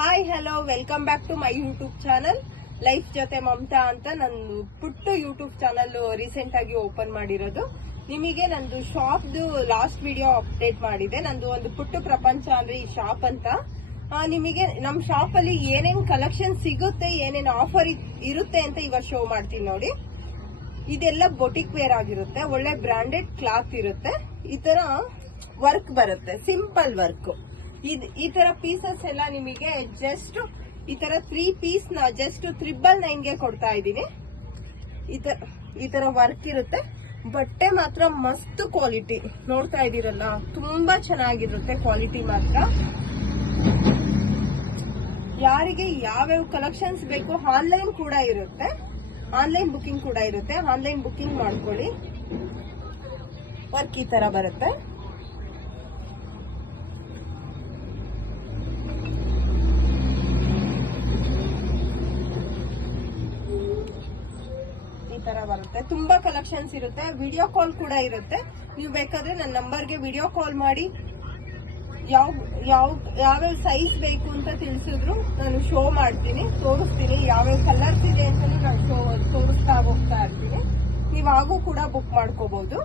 Hi hello welcome back to my YouTube channel life ಜೊತೆ ಮಮತಾ ಅಂತ ನಾನು ಪುಟ್ಟು ಯೂಟ್ಯೂಬ್ ಚಾನಲ್ ರೀಸೆಂಟ್ ಆಗಿ ಓಪನ್ ಮಾಡಿರೋದು. ನಿಮಗೆ ನಂದು ಶಾಪ್ದು ಲಾಸ್ಟ್ ವಿಡಿಯೋ ಅಪ್ಡೇಟ್ ಮಾಡಿದೆ. ನಂದು ಒಂದು ಪುಟ್ಟು ಪ್ರಪಂಚ ಅಂದ್ರೆ ಈ ಶಾಪ್ ಅಂತ. ನಿಮಗೆ ನಮ್ಮ ಶಾಪ್ ಅಲ್ಲಿ ಏನೇನ್ ಕಲೆಕ್ಷನ್ ಸಿಗುತ್ತೆ, ಏನೇನ್ ಆಫರ್ ಇರುತ್ತೆ ಅಂತ ಇವಾಗ ಶೋ ಮಾಡ್ತೀನಿ ನೋಡಿ. ಇದೆಲ್ಲ ಬೊಟಿಕ್ ವೇರ್ ಆಗಿರುತ್ತೆ, ಒಳ್ಳೆ ಬ್ರಾಂಡೆಡ್ ಕ್ಲಾತ್ ಇರುತ್ತೆ. ಈ ತರ ವರ್ಕ್ ಬರುತ್ತೆ ಸಿಂಪಲ್ ವರ್ಕ್ ಇದ್, ಈ ತರ ಪೀಸಸ್ ಎಲ್ಲ ನಿಮಗೆ ಜಸ್ಟ್ ಈ ತರ ತ್ರೀ ಪೀಸ್ನ ಜಸ್ಟ್ ತ್ರಿಬಲ್ ನೈನ್ಗೆ ಕೊಡ್ತಾ ಇದ್ದೀನಿ. ಈ ತರ ಈ ತರ ವರ್ಕ್ ಇರುತ್ತೆ. ಬಟ್ಟೆ ಮಾತ್ರ ಮಸ್ತ್ ಕ್ವಾಲಿಟಿ ನೋಡ್ತಾ ಇದೀರಲ್ಲ ತುಂಬಾ ಚೆನ್ನಾಗಿರುತ್ತೆ ಕ್ವಾಲಿಟಿ ಮಾತ್ರ. ಯಾರಿಗೆ ಯಾವ್ಯಾವ ಕಲೆಕ್ಷನ್ಸ್ ಬೇಕು ಆನ್ಲೈನ್ ಕೂಡ ಇರುತ್ತೆ. ಆನ್ಲೈನ್ ಬುಕ್ಕಿಂಗ್ ಕೂಡ ಇರುತ್ತೆ. ಆನ್ಲೈನ್ ಬುಕ್ಕಿಂಗ್ ಮಾಡ್ಕೊಳ್ಳಿ. ವರ್ಕ್ ಈ ತರ ಬರುತ್ತೆ ಈ ತರ ಬರುತ್ತೆ. ತುಂಬಾ ಕಲೆಕ್ಷನ್ಸ್ ಇರುತ್ತೆ. ವಿಡಿಯೋ ಕಾಲ್ ಕೂಡ ಇರುತ್ತೆ. ನೀವು ಬೇಕಾದ್ರೆ ನನ್ನ ನಂಬರ್ಗೆ ವಿಡಿಯೋ ಕಾಲ್ ಮಾಡಿ. ಯಾವ ಯಾವ, ಯಾವ್ಯಾವ ಸೈಜ್ ಬೇಕು ಅಂತ ತಿಳಿಸಿದ್ರು ನಾನು ಶೋ ಮಾಡ್ತೀನಿ. ತೋರಿಸ್ತೀನಿ ಯಾವ್ಯಾವ ಕಲರ್ಸ್ ಇದೆ ಅಂತ ನಾನು ಶೋ ತೋರಿಸ್ತಾ ಹೋಗ್ತಾ ಇರ್ತೀನಿ. ನೀವು ಹಾಗೂ ಕೂಡ ಬುಕ್ ಮಾಡ್ಕೋಬಹುದು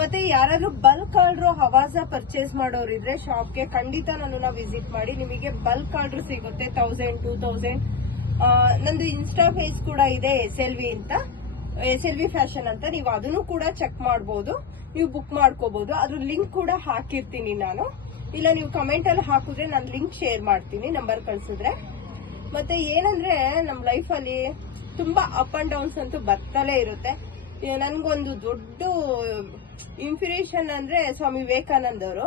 ಮತ್ತೆ ಯಾರಾದ್ರೂ ಬಲ್ಕ್ ಆರ್ಡ್ರು ಹವಾಸ ಪರ್ಚೇಸ್ ಮಾಡೋರಿದ್ರೆ ಶಾಪ್ಗೆ ಖಂಡಿತ ನಾನು ವಿಸಿಟ್ ಮಾಡಿ. ನಿಮಗೆ ಬಲ್ಕ್ ಆರ್ಡರ್ ಸಿಗುತ್ತೆ ತೌಸಂಡ್ ಟೂ ತೌಸಂಡ್ ನಂದು ಇನ್ಸ್ಟಾ ಪೇಜ್ ಕೂಡ ಇದೆ ಎಸ್ ಎಲ್ ವಿ ಅಂತ. ಎಸ್ ಎಲ್ ವಿ ಫ್ಯಾಷನ್ ಅಂತ. ನೀವು ಅದನ್ನು ಕೂಡ ಚೆಕ್ ಮಾಡಬಹುದು ನೀವು ಬುಕ್ ಮಾಡ್ಕೋಬಹುದು ಅದ್ರ ಲಿಂಕ್ ಕೂಡ ಹಾಕಿರ್ತೀನಿ ನಾನು. ಇಲ್ಲ, ನೀವು ಕಮೆಂಟ್ ಅಲ್ಲಿ ಹಾಕಿದ್ರೆ ನಾನು ಲಿಂಕ್ ಶೇರ್ ಮಾಡ್ತೀನಿ ನಂಬರ್ ಕಳ್ಸಿದ್ರೆ. ಮತ್ತೆ ಏನಂದ್ರೆ, ನಮ್ ಲೈಫ್ ಅಲ್ಲಿ ತುಂಬಾ ಅಪ್ ಅಂಡ್ ಡೌನ್ಸ್ ಅಂತೂ ಬರ್ತಲೇ ಇರುತ್ತೆ. ನನ್ಗೊಂದು ದೊಡ್ಡ ಇನ್ಫಿರೇಷನ್ ಅಂದ್ರೆ ಸ್ವಾಮಿ ವಿವೇಕಾನಂದ ಅವರು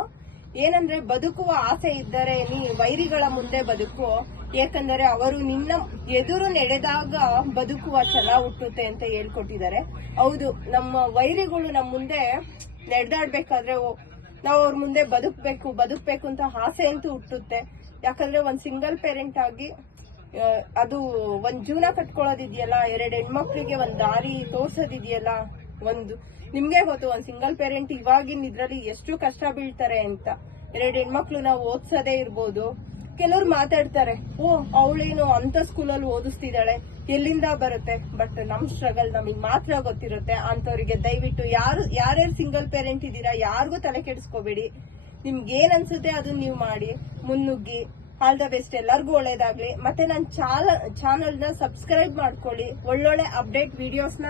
ಏನಂದ್ರೆ ಬದುಕುವ ಆಸೆ ಇದ್ದರೆ, ನೀ ವೈರಿಗಳ ಮುಂದೆ ಬದುಕು. ಏಕೆಂದರೆ ಅವರು ನಿನ್ನ ಎದುರು ನಡೆದಾಗ ಬದುಕುವ ಛಲ ಹುಟ್ಟುತ್ತೆ ಅಂತ ಹೇಳ್ಕೊಟ್ಟಿದ್ದಾರೆ. ಹೌದು, ನಮ್ಮ ವೈರಿಗಳು ನಮ್ಮ ಮುಂದೆ ನಡೆದಾಡ್ಬೇಕಾದ್ರೆ ನಾವು ಅವ್ರ ಮುಂದೆ ಬದುಕಬೇಕು ಬದುಕಬೇಕು ಅಂತ ಆಸೆ ಅಂತೂ ಹುಟ್ಟುತ್ತೆ. ಯಾಕಂದ್ರೆ ಒಂದ್ ಸಿಂಗಲ್ ಪೇರೆಂಟ್ ಆಗಿ ಅದು ಒಂದ್ ಜೀವನ ಕಟ್ಕೊಳ್ಳೋದಿದೆಯಲ್ಲ, ಎರಡು ಹೆಣ್ಮಕ್ಳಿಗೆ ಒಂದ್ ದಾರಿ ತೋರ್ಸೋದಿದೆಯಲ್ಲ ಒಂದು. ನಿಮ್ಗೆ ಗೊತ್ತು, ಒಂದ್ ಸಿಂಗಲ್ ಪೇರೆಂಟ್ ಇವಾಗಿನ ಇದ್ರಲ್ಲಿ ಎಷ್ಟು ಕಷ್ಟ ಬೀಳ್ತಾರೆ ಅಂತ. ಎರಡು ಹೆಣ್ಮಕ್ಳು ನಾವು ಓದ್ಸದೇ ಇರ್ಬೋದು. ಕೆಲವ್ರು ಮಾತಾಡ್ತಾರೆ, ಓ, ಅವಳೇನು ಅಂತ ಸ್ಕೂಲಲ್ಲಿ ಓದಿಸ್ತಿದ್ದಾಳೆ, ಎಲ್ಲಿಂದ ಬರುತ್ತೆ? ಬಟ್ ನಮ್ ಸ್ಟ್ರಗಲ್ ನಮಗ್ ಮಾತ್ರ ಗೊತ್ತಿರುತ್ತೆ. ಅಂತವ್ರಿಗೆ ದಯವಿಟ್ಟು ಯಾರು, ಯಾರ್ಯಾರು ಸಿಂಗಲ್ ಪೇರೆಂಟ್ ಇದ್ದೀರಾ, ಯಾರಿಗೂ ತಲೆ ಕೆಡಿಸ್ಕೋಬೇಡಿ. ನಿಮ್ಗೆ ಏನ್ ಅನ್ಸುತ್ತೆ ಅದನ್ನ ನೀವು ಮಾಡಿ. ಮುನ್ನುಗ್ಗಿ ಆಲ್ ದ ಬೆಸ್ಟ್ ಎಲ್ಲರಿಗೂ ಒಳ್ಳೇದಾಗ್ಲಿ. ಮತ್ತೆ ನನ್ನ ಚಾನಲ್ನ ಸಬ್ಸ್ಕ್ರೈಬ್ ಮಾಡ್ಕೊಳ್ಳಿ. ಒಳ್ಳೊಳ್ಳೆ ಅಪ್ಡೇಟ್ ವಿಡಿಯೋಸ್ನ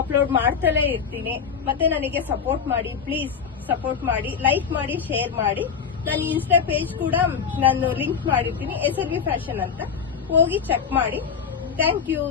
ಅಪ್ಲೋಡ್ ಮಾಡ್ತಲೇ ಇರ್ತೀನಿ. ಮತ್ತೆ ನನಗೆ ಸಪೋರ್ಟ್ ಮಾಡಿ ಪ್ಲೀಸ್ ಸಪೋರ್ಟ್ ಮಾಡಿ ಲೈಕ್ ಮಾಡಿ ಶೇರ್ ಮಾಡಿ. ನನ್ನ ಇನ್ಸ್ಟಾ ಪೇಜ್ ಕೂಡ ನಾನು ಲಿಂಕ್ ಮಾಡಿರ್ತೀನಿ ಎಸ್ ಎಲ್ ವಿ ಫ್ಯಾಷನ್ ಅಂತ. ಹೋಗಿ ಚೆಕ್ ಮಾಡಿ. Thank you